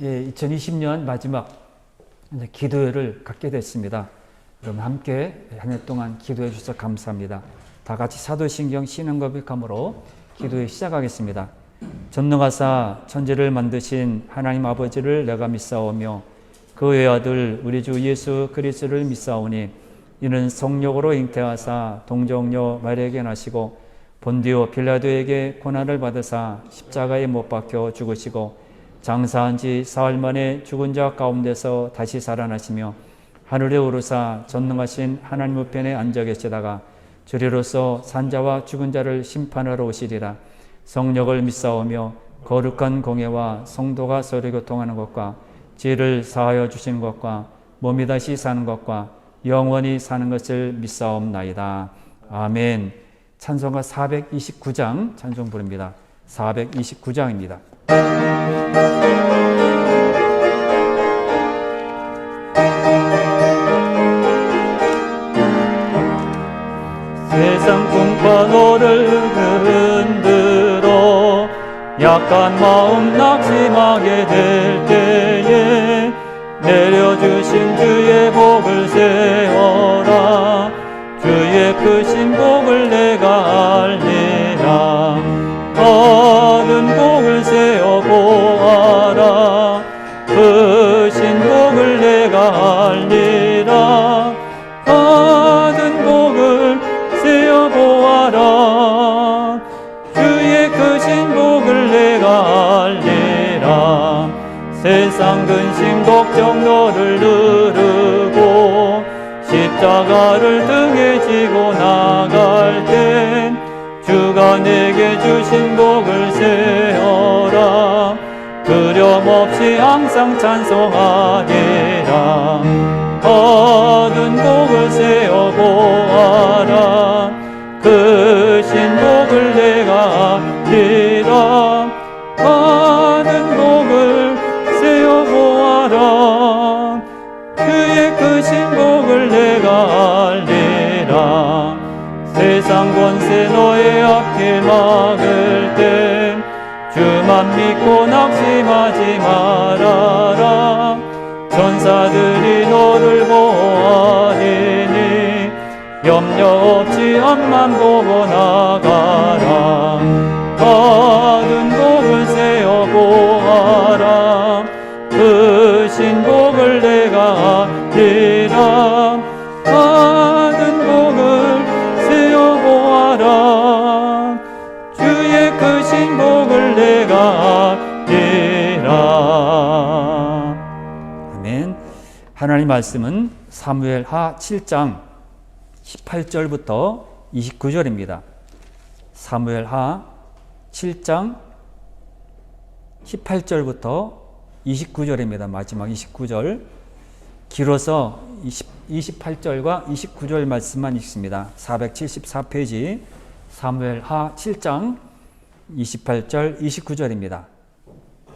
2020년 마지막 기도회를 갖게 됐습니다. 여러분 함께 한 해 동안 기도해 주셔서 감사합니다. 다 같이 사도신경 신앙 고백함으로 기도회 시작하겠습니다. 전능하사 천지를 만드신 하나님 아버지를 내가 믿사오며 그 외아들 우리 주 예수 그리스도를 믿사오니 이는 성령으로 잉태하사 동정녀 마리아에게 나시고 본디오 빌라도에게 고난을 받으사 십자가에 못 박혀 죽으시고 장사한 지 사흘 만에 죽은 자 가운데서 다시 살아나시며 하늘에 오르사 전능하신 하나님 우편에 앉아 계시다가 주리로서 산자와 죽은 자를 심판하러 오시리라. 성령을 믿사오며 거룩한 공예와 성도가 서로 교통하는 것과 죄를 사하여 주시는 것과 몸이 다시 사는 것과 영원히 사는 것을 믿사옵나이다. 아멘. 찬송가 429장 찬송 부릅니다. 429장입니다. 세상 풍파노를 흔들어 약한 마음 낙심하게 될 때에 내려주신 주의 복을 세워라. 주의 크신 복을 내가 알리라. 얻은 복을 세어 보아라. 크신 복을 내가 알리라. 얻은 복을 세어 보아라. 주의 크신 복을 내가 알리라. 세상 근심 걱정 너를 누르고 십자가를 등에 지고 나갈 땐 주가 내게 주신 복을 세어라. 두려움없이 항상 찬송하리라. 얻은 복을 세어 보아라. 크신 복을 내가 알리라. 얻은 복을 세어 보아라. 주의 크신 복을 내가 알리라. 세상 권세 너의 앞길 막을 땐 주만 믿고 낙심하지 말아라. 천사들이 너를 보호하리니 염려 없이 앞만 보고 나가라. 얻은 복을 세어 보아라. 크신 복을 내가 알리라. 얻은 복을 세어 보아라. 주의 크신 복을 내가 알리라. 아멘. 하나님 말씀은 사무엘하 7장 18절부터 29절입니다. 사무엘하 7장 18절부터 29절입니다. 마지막 29절. 길어서 28절과 29절 말씀만 읽습니다. 474페이지 사무엘하 7장 28절 29절입니다.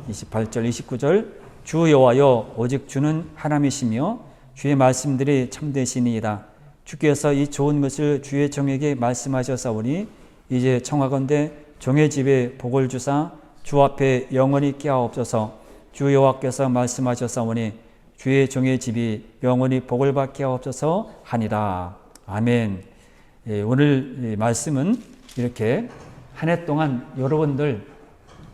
28절 29절. 주 여호와여 오직 주는 하나님이시며 주의 말씀들이 참되시니이다. 주께서 이 좋은 것을 주의 종에게 말씀하셨사오니 이제 청하건대 종의 집에 복을 주사 주 앞에 영원히 끼하옵소서. 주 여호와께서 말씀하셨사오니 주의 종의 집이 영원히 복을 받게 하옵소서 하니라. 아멘. 오늘 말씀은 이렇게 한 해 동안 여러분들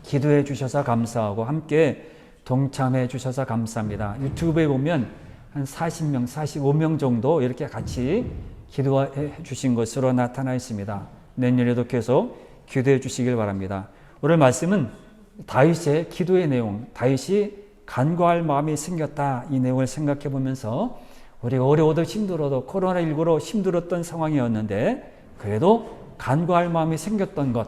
기도해 주셔서 감사하고 함께 동참해 주셔서 감사합니다. 유튜브에 보면 한 40명, 45명 정도 이렇게 같이 기도해 주신 것으로 나타나 있습니다. 내년에도 계속 기도해 주시길 바랍니다. 오늘 말씀은 다윗의 기도의 내용, 다윗이 간구할 마음이 생겼다, 이 내용을 생각해 보면서 우리가 어려워도 힘들어도 코로나19로 힘들었던 상황이었는데 그래도 간구할 마음이 생겼던 것,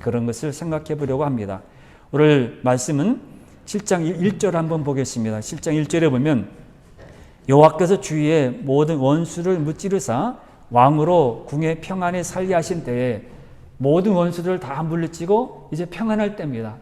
그런 것을 생각해 보려고 합니다. 오늘 말씀은 7장 1절 한번 보겠습니다. 7장 1절에 보면 여호와께서 주위의 모든 원수를 무찌르사 왕으로 궁에 평안히 살게 하신 때에 모든 원수들을 다 물리치고 이제 평안할 때입니다.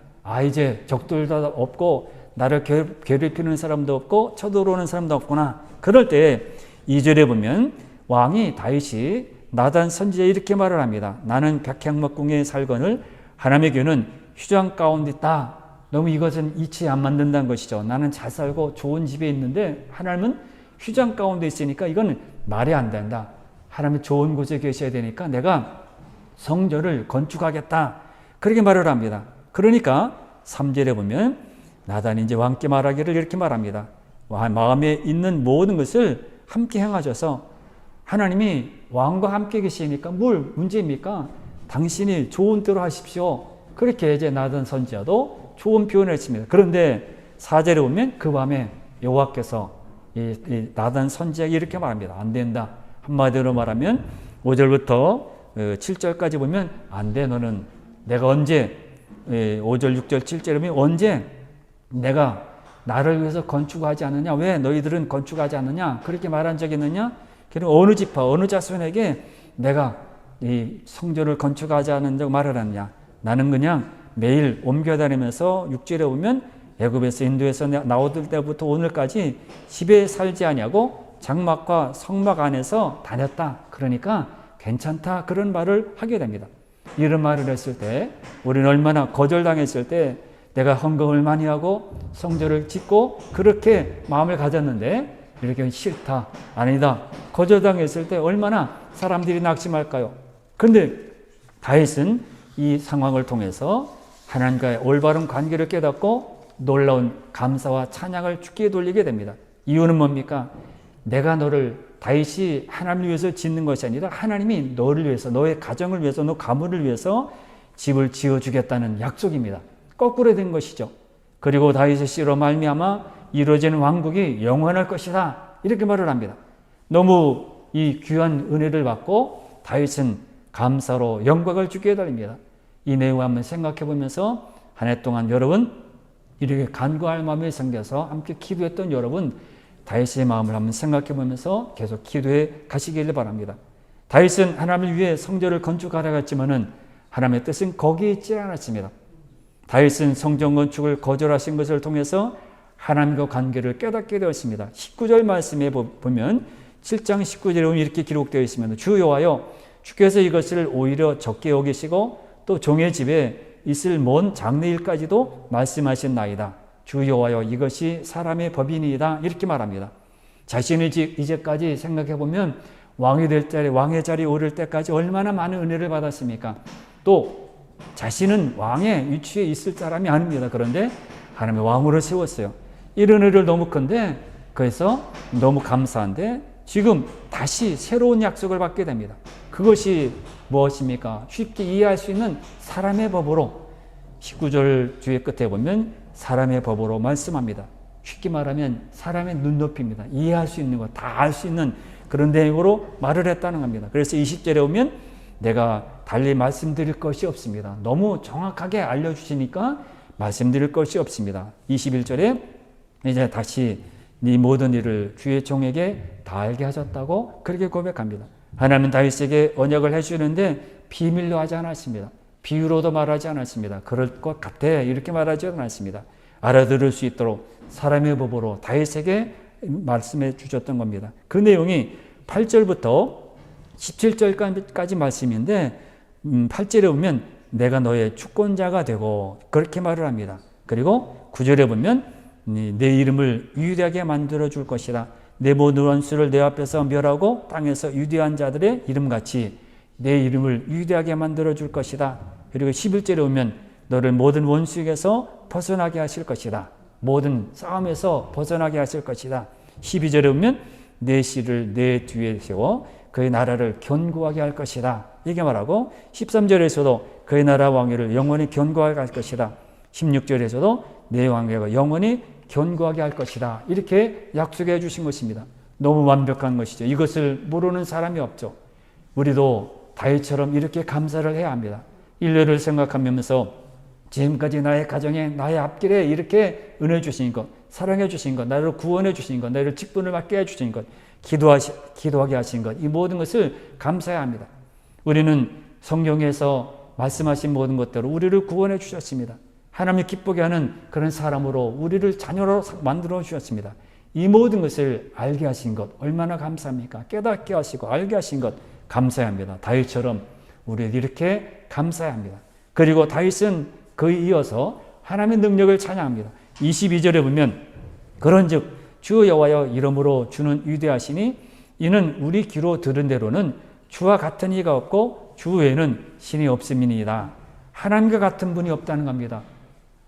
이제 적들도 없고 나를 괴롭히는 사람도 없고 쳐들어오는 사람도 없구나. 그럴 때 2절에 보면 왕이 다윗이 나단 선지자에 이렇게 말을 합니다. 나는 백향목궁에 살거늘 하나님의 교는 휴장 가운데 있다. 너무 이것은 이치 안 맞는다는 것이죠. 나는 잘 살고 좋은 집에 있는데 하나님은 휘장 가운데 있으니까 이건 말이 안 된다. 하나님은 좋은 곳에 계셔야 되니까 내가 성전을 건축하겠다. 그렇게 말을 합니다. 그러니까 3절에 보면 나단이 이제 왕께 말하기를 이렇게 말합니다. 마음에 있는 모든 것을 함께 행하셔서 하나님이 왕과 함께 계시니까 뭘 문제입니까? 당신이 좋은 대로 하십시오. 그렇게 이제 나단 선지자도 좋은 표현을 했습니다. 그런데 4절에 보면 그 밤에 여호와께서 이 나단 선지자에게 이렇게 말합니다. 안 된다. 한마디로 말하면 5절부터 7절까지 보면 안 돼. 너는 내가 언제 5절, 6절, 7절에 보면 언제 내가 나를 위해서 건축하지 않느냐? 왜 너희들은 건축하지 않느냐? 그렇게 말한 적이 있느냐? 그리고 어느 지파, 어느 자손에게 내가 이 성전을 건축하지 않는다고 말을 하느냐? 나는 그냥 매일 옮겨다니면서 6절에 보면 애굽에서 인도에서 나오던 때부터 오늘까지 집에 살지 아니하고 장막과 성막 안에서 다녔다. 그러니까 괜찮다. 그런 말을 하게 됩니다. 이런 말을 했을 때 우리는 얼마나 거절당했을 때 내가 헌금을 많이 하고 성전을 짓고 그렇게 마음을 가졌는데 이렇게 싫다. 아니다. 거절당했을 때 얼마나 사람들이 낙심할까요? 그런데 다윗은 이 상황을 통해서 하나님과의 올바른 관계를 깨닫고 놀라운 감사와 찬양을 주께 돌리게 됩니다. 이유는 뭡니까? 내가 너를 다윗이 하나님을 위해서 짓는 것이 아니라 하나님이 너를 위해서, 너의 가정을 위해서, 너 가문을 위해서 집을 지어주겠다는 약속입니다. 거꾸로 된 것이죠. 그리고 다윗의 씨로 말미암아 이루어지는 왕국이 영원할 것이다. 이렇게 말을 합니다. 너무 이 귀한 은혜를 받고 다윗은 감사로 영광을 주게 해드립니다. 이 내용을 한번 생각해 보면서 한 해 동안 여러분 이렇게 간구할 마음이 생겨서 함께 기도했던 여러분 다윗의 마음을 한번 생각해 보면서 계속 기도해 가시기를 바랍니다. 다윗은 하나님을 위해 성전을 건축하려고 했지만은 하나님의 뜻은 거기에 있지 않았습니다. 다윗은 성전 건축을 거절하신 것을 통해서 하나님과 관계를 깨닫게 되었습니다. 19절 말씀에 보면 7장 19절에 보면 이렇게 기록되어 있습니다. 주 여호와여 주께서 이것을 오히려 적게 여기시고 또 종의 집에 있을 먼 장래일까지도 말씀하셨나이다. 주 여호와여 이것이 사람의 법이니이다. 이렇게 말합니다. 자신이 이제까지 생각해 보면 왕이 될 자리, 왕의 자리에 오를 때까지 얼마나 많은 은혜를 받았습니까? 또 자신은 왕의 위치에 있을 사람이 아닙니다. 그런데 하나님의 왕으로 세웠어요. 이런 은혜를 너무 큰데 그래서 너무 감사한데 지금 다시 새로운 약속을 받게 됩니다. 그것이 무엇입니까? 쉽게 이해할 수 있는 사람의 법으로 19절 뒤에 끝에 보면 사람의 법으로 말씀합니다. 쉽게 말하면 사람의 눈높이입니다. 이해할 수 있는 것, 다 알 수 있는 그런 내용으로 말을 했다는 겁니다. 그래서 20절에 오면 내가 달리 말씀드릴 것이 없습니다. 너무 정확하게 알려주시니까 말씀드릴 것이 없습니다. 21절에 이제 다시 네 모든 일을 주의 종에게 다 알게 하셨다고 그렇게 고백합니다. 하나님은 다윗에게 언약을 해주는데 비밀로 하지 않았습니다. 비유로도 말하지 않았습니다. 그럴 것 같아 이렇게 말하지 않았습니다. 알아들을 수 있도록 사람의 법으로 다윗에게 말씀해 주셨던 겁니다. 그 내용이 8절부터 17절까지 말씀인데 8절에 보면 내가 너의 주권자가 되고 그렇게 말을 합니다. 그리고 9절에 보면 내 이름을 위대하게 만들어 줄 것이라. 내 모든 원수를 내 앞에서 멸하고 땅에서 위대한 자들의 이름같이 내 이름을 위대하게 만들어 줄 것이다. 그리고 11절에 오면 너를 모든 원수에게서 벗어나게 하실 것이다. 모든 싸움에서 벗어나게 하실 것이다. 12절에 오면 내 씨를 내 뒤에 세워 그의 나라를 견고하게 할 것이다. 이게 말하고 13절에서도 그의 나라 왕위를 영원히 견고하게 할 것이다. 16절에서도 내 왕위가 영원히 견고하게 할 것이다. 이렇게 약속해 주신 것입니다. 너무 완벽한 것이죠. 이것을 모르는 사람이 없죠. 우리도 다윗처럼 이렇게 감사를 해야 합니다. 인류를 생각하면서 지금까지 나의 가정에 나의 앞길에 이렇게 은혜 주신 것, 사랑해 주신 것, 나를 구원해 주신 것, 나를 직분을 맡게 해 주신 것, 기도하게 하신 것, 이 모든 것을 감사해야 합니다. 우리는 성경에서 말씀하신 모든 것대로 우리를 구원해 주셨습니다. 하나님을 기쁘게 하는 그런 사람으로 우리를 자녀로 만들어 주셨습니다. 이 모든 것을 알게 하신 것 얼마나 감사합니까? 깨닫게 하시고 알게 하신 것 감사해야 합니다. 다윗처럼 우리 이렇게 감사해야 합니다. 그리고 다윗은 그에 이어서 하나님의 능력을 찬양합니다. 22절에 보면 그런즉 주 여호와여 이름으로 주는 위대하시니 이는 우리 귀로 들은 대로는 주와 같은 이가 없고 주 외에는 신이 없음이니이다. 하나님과 같은 분이 없다는 겁니다.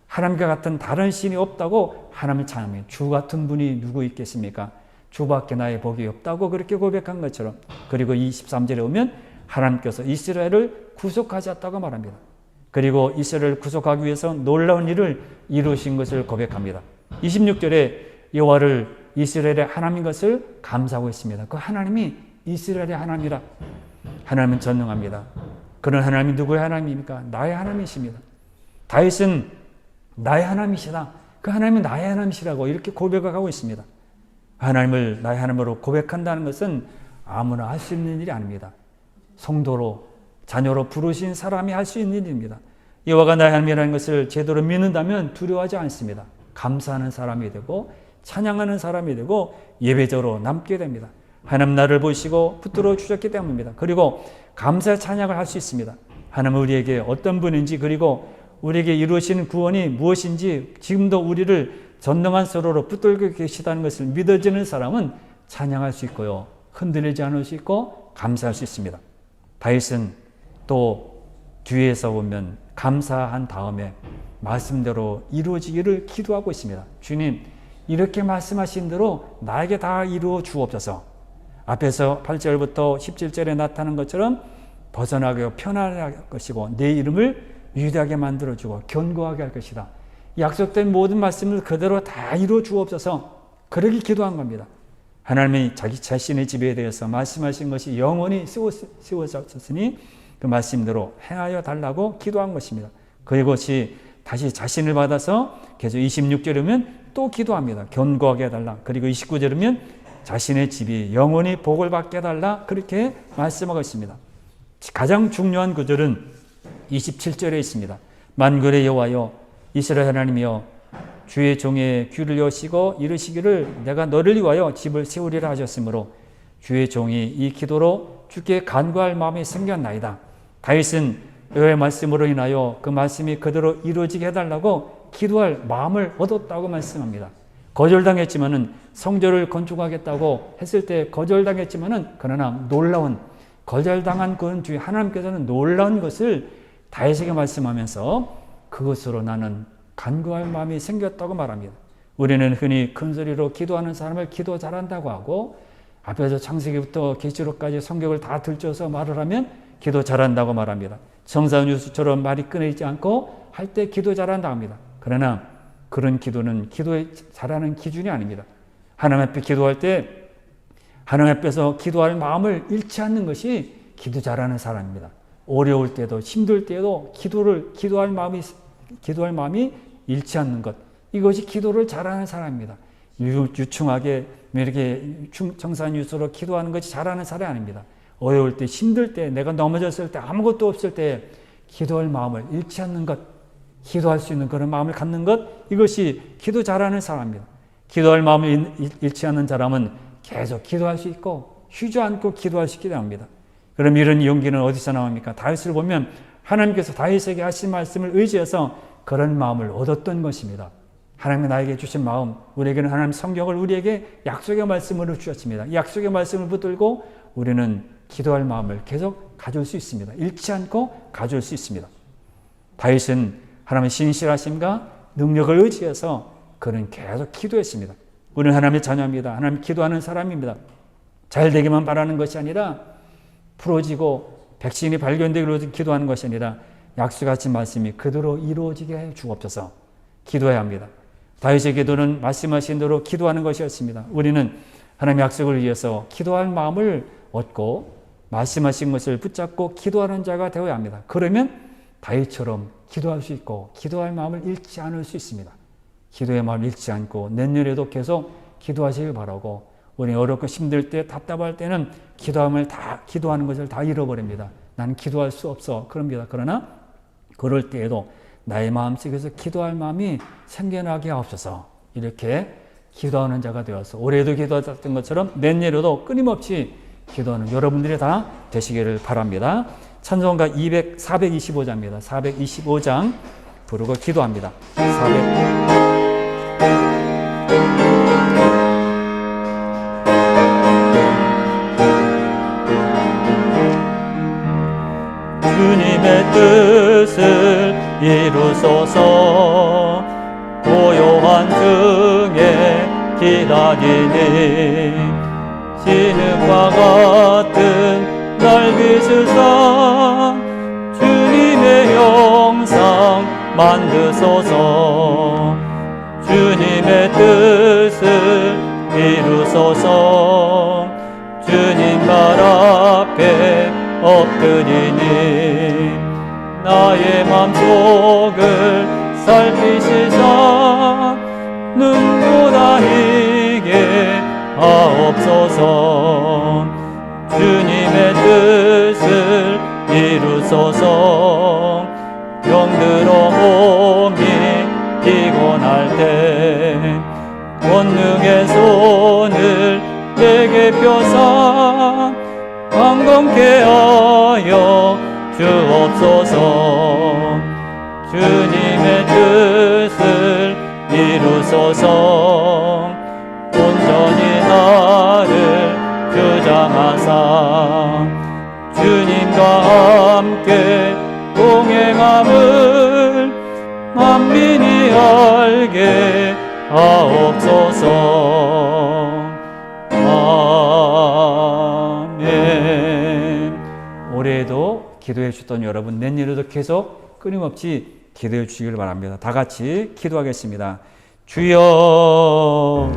하나님과 같은 다른 신이 없다고 하나님을 찬양해요. 주 같은 분이 누구 있겠습니까? 주밖에 나의 복이 없다고 그렇게 고백한 것처럼. 그리고 23절에 보면 하나님께서 이스라엘을 구속하셨다고 말합니다. 그리고 이스라엘을 구속하기 위해서 놀라운 일을 이루신 것을 고백합니다. 26절에 여호와를 이스라엘의 하나님인 것을 감사하고 있습니다. 그 하나님이 이스라엘의 하나님이라. 하나님은 전능합니다. 그런 하나님이 누구의 하나님입니까? 나의 하나님이십니다. 다윗은 나의 하나님이시다. 그 하나님은 나의 하나님이시라고 이렇게 고백을 하고 있습니다. 하나님을 나의 하나님으로 고백한다는 것은 아무나 할 수 있는 일이 아닙니다. 성도로 자녀로 부르신 사람이 할 수 있는 일입니다. 여호와가 나의 하나님이라는 것을 제대로 믿는다면 두려워하지 않습니다. 감사하는 사람이 되고 찬양하는 사람이 되고 예배자로 남게 됩니다. 하나님 나를 보시고 붙들어 주셨기 때문입니다. 그리고 감사의 찬양을 할 수 있습니다. 하나님은 우리에게 어떤 분인지 그리고 우리에게 이루어진 구원이 무엇인지 지금도 우리를 전능한 서로로 붙들고 계시다는 것을 믿어지는 사람은 찬양할 수 있고요. 흔들리지 않을 수 있고 감사할 수 있습니다. 다윗은 또 뒤에서 보면 감사한 다음에 말씀대로 이루어지기를 기도하고 있습니다. 주님, 이렇게 말씀하신 대로 나에게 다 이루어 주옵소서. 앞에서 8절부터 17절에 나타난 것처럼 벗어나게 편안하게 할 것이고 내 이름을 위대하게 만들어주고 견고하게 할 것이다. 약속된 모든 말씀을 그대로 다 이루어 주옵소서. 그러기 기도한 겁니다. 하나님이 자기 자신의 집에 대해서 말씀하신 것이 영원히 세워졌으니 그 말씀대로 행하여 달라고 기도한 것입니다. 그것이 다시 자신을 받아서 계속 26절에 오면 또 기도합니다. 견고하게 해달라. 그리고 29절에 오면 자신의 집이 영원히 복을 받게 해달라. 그렇게 말씀하고 있습니다. 가장 중요한 구절은 27절에 있습니다. 만군의 여호와여 이스라엘 하나님이여 주의 종의 귀를 여시고 이르시기를 내가 너를 위하여 집을 세우리라 하셨으므로 주의 종이 이 기도로 주께 간구할 마음이 생겼나이다. 다윗은 여호와의 말씀으로 인하여 그 말씀이 그대로 이루어지게 해달라고 기도할 마음을 얻었다고 말씀합니다. 거절당했지만은 성전을 건축하겠다고 했을 때 거절당했지만은 그러나 놀라운 거절당한 그런 주의 하나님께서는 놀라운 것을 다윗에게 말씀하면서 그것으로 나는 간구할 마음이 생겼다고 말합니다. 우리는 흔히 큰 소리로 기도하는 사람을 기도 잘한다고 하고 앞에서 창세기부터 계시록까지 성경을 다 들춰서 말을 하면 기도 잘한다고 말합니다. 정사뉴스처럼 말이 끊이지 않고 할 때 기도 잘한다고 합니다. 그러나 그런 기도는 기도에 잘하는 기준이 아닙니다. 하나님 앞에 기도할 때 하나님 앞에서 기도할 마음을 잃지 않는 것이 기도 잘하는 사람입니다. 어려울 때도 힘들 때도 기도할 마음이 잃지 않는 것, 이것이 기도를 잘하는 사람입니다. 유충하게 이렇게 정산유수로 기도하는 것이 잘하는 사람이 아닙니다. 어려울 때, 힘들 때, 내가 넘어졌을 때, 아무것도 없을 때 기도할 마음을 잃지 않는 것, 기도할 수 있는 그런 마음을 갖는 것, 이것이 기도 잘하는 사람입니다. 기도할 마음을 잃지 않는 사람은 계속 기도할 수 있고 쉬지 않고 기도할 수 있게 됩니다. 그럼 이런 용기는 어디서 나옵니까? 다윗을 보면 하나님께서 다윗에게 하신 말씀을 의지해서 그런 마음을 얻었던 것입니다. 하나님이 나에게 주신 마음, 우리에게는 하나님 성경을 우리에게 약속의 말씀으로 주셨습니다. 이 약속의 말씀을 붙들고 우리는 기도할 마음을 계속 가질 수 있습니다. 잃지 않고 가질 수 있습니다. 다윗은 하나님의 신실하심과 능력을 의지해서 그는 계속 기도했습니다. 우리는 하나님의 자녀입니다. 하나님 기도하는 사람입니다. 잘 되기만 바라는 것이 아니라 풀어지고 백신이 발견되기로 기도하는 것이 아니라 약속하신 말씀이 그대로 이루어지게 해 주옵소서. 기도해야 합니다. 다윗의 기도는 말씀하신 대로 기도하는 것이었습니다. 우리는 하나님의 약속을 위해서 기도할 마음을 얻고 말씀하신 것을 붙잡고 기도하는 자가 되어야 합니다. 그러면 다윗처럼 기도할 수 있고 기도할 마음을 잃지 않을 수 있습니다. 기도의 마음을 잃지 않고 내년에도 계속 기도하시길 바라고, 우리 어렵고 힘들 때 답답할 때는 기도하는 것을 다 잃어버립니다. 나는 기도할 수 없어 그럽니다. 그러나 그럴 때에도 나의 마음속에서 기도할 마음이 생겨나게 하옵소서. 이렇게 기도하는 자가 되어서 올해도 기도했던 것처럼 내년에도 끊임없이 기도하는 여러분들이 다 되시기를 바랍니다. 찬송가 425장입니다. 425장 부르고 기도합니다. 400 주님의 뜻을 이루소서. 고요한 중에 기다리니 진흙과 같은 날 비추사 주님의 형상 만드소서. 주님의 뜻을 이루소서. 주님 발 앞에 엎드리니 나의 맘속을 살피시사 눈보다 이게 하옵소서. 주님의 뜻을 이루소서. 병들어 몸이 피곤할 때 권능의 손을 내게 펴사 강건케 하여 주옵소서. 주님의 뜻을 이루소서. 온전히 나를 주장하사 주님과 함께 동행함을 만민이 알게 하옵소서. 아멘. 올해에도 기도해 주셨던 여러분, 내년에도 계속 끊임없이 기도해 주시길 바랍니다. 다 같이 기도하겠습니다. 주여,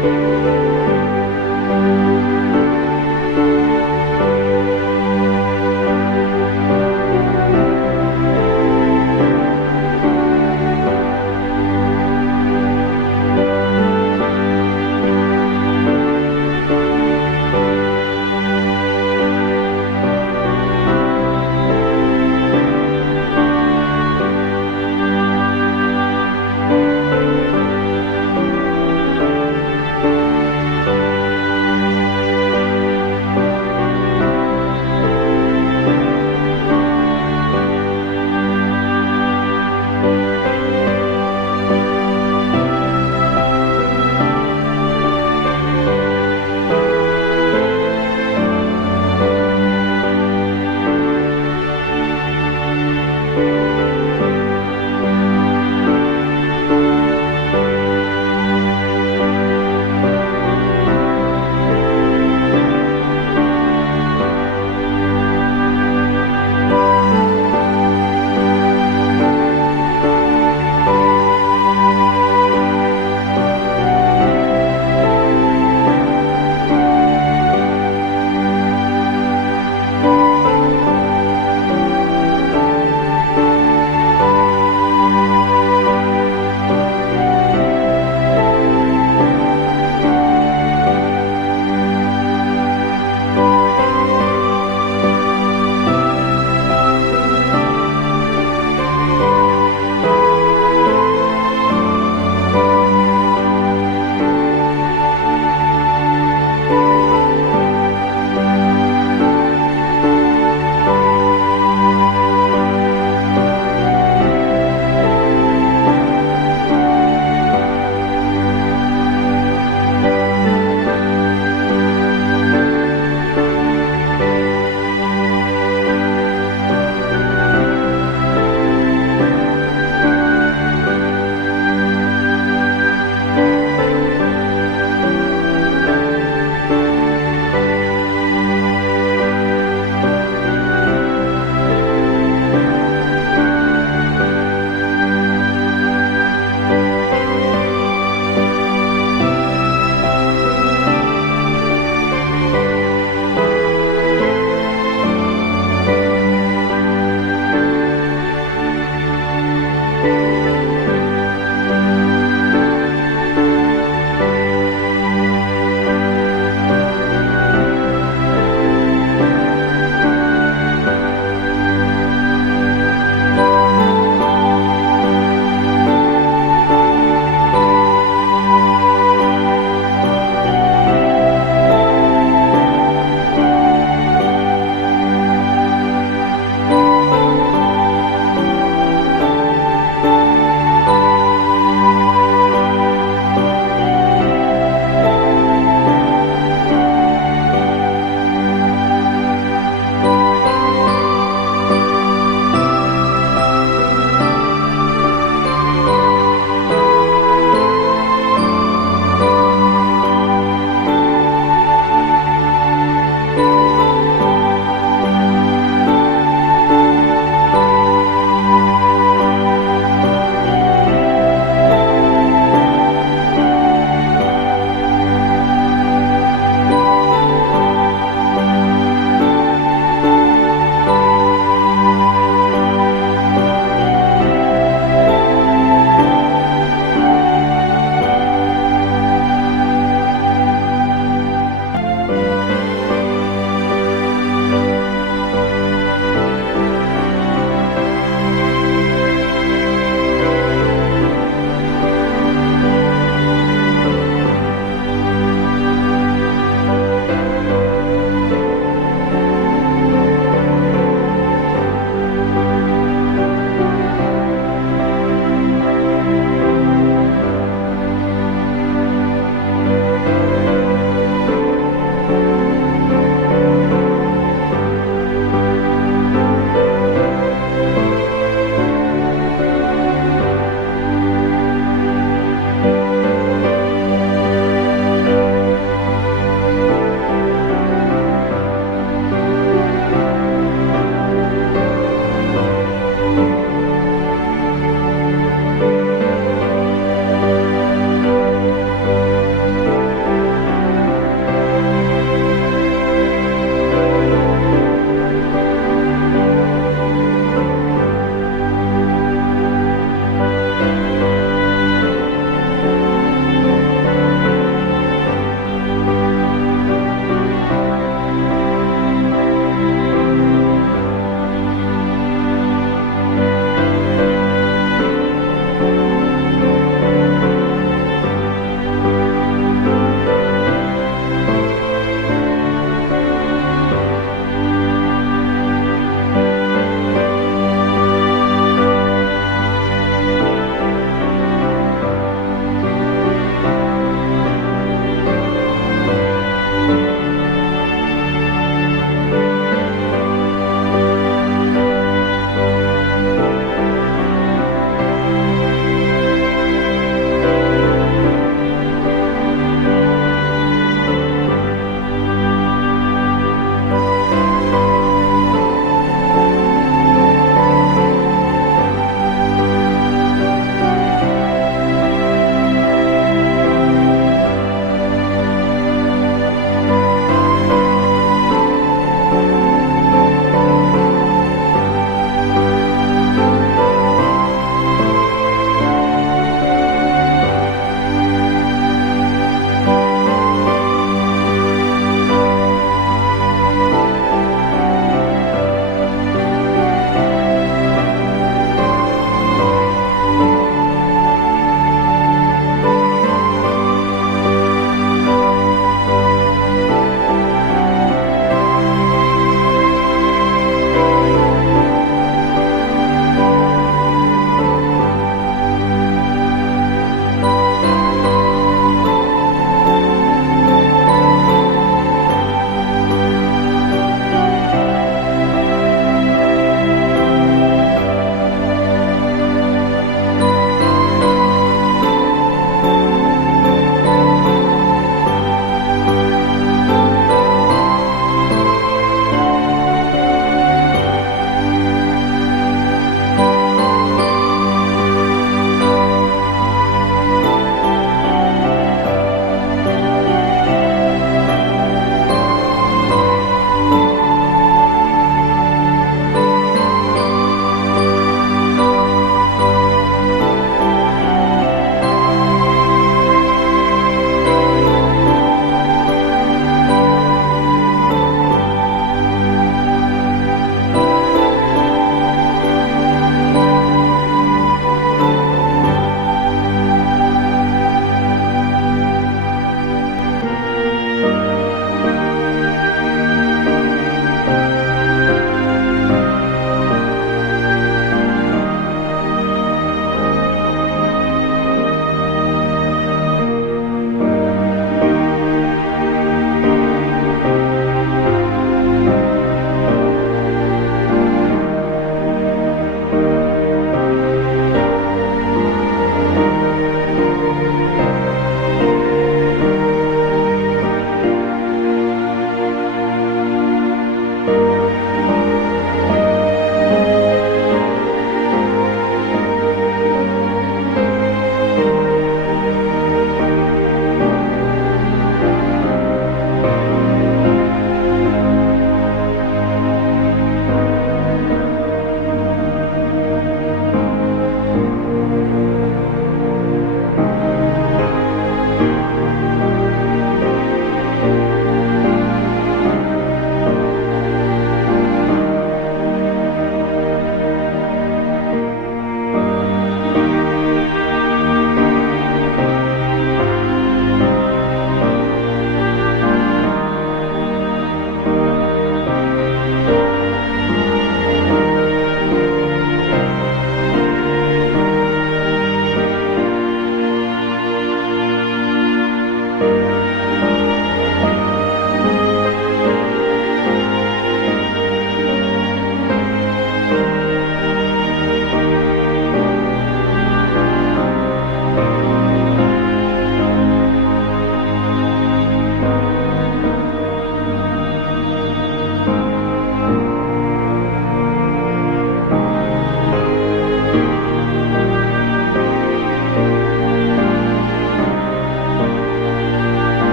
네.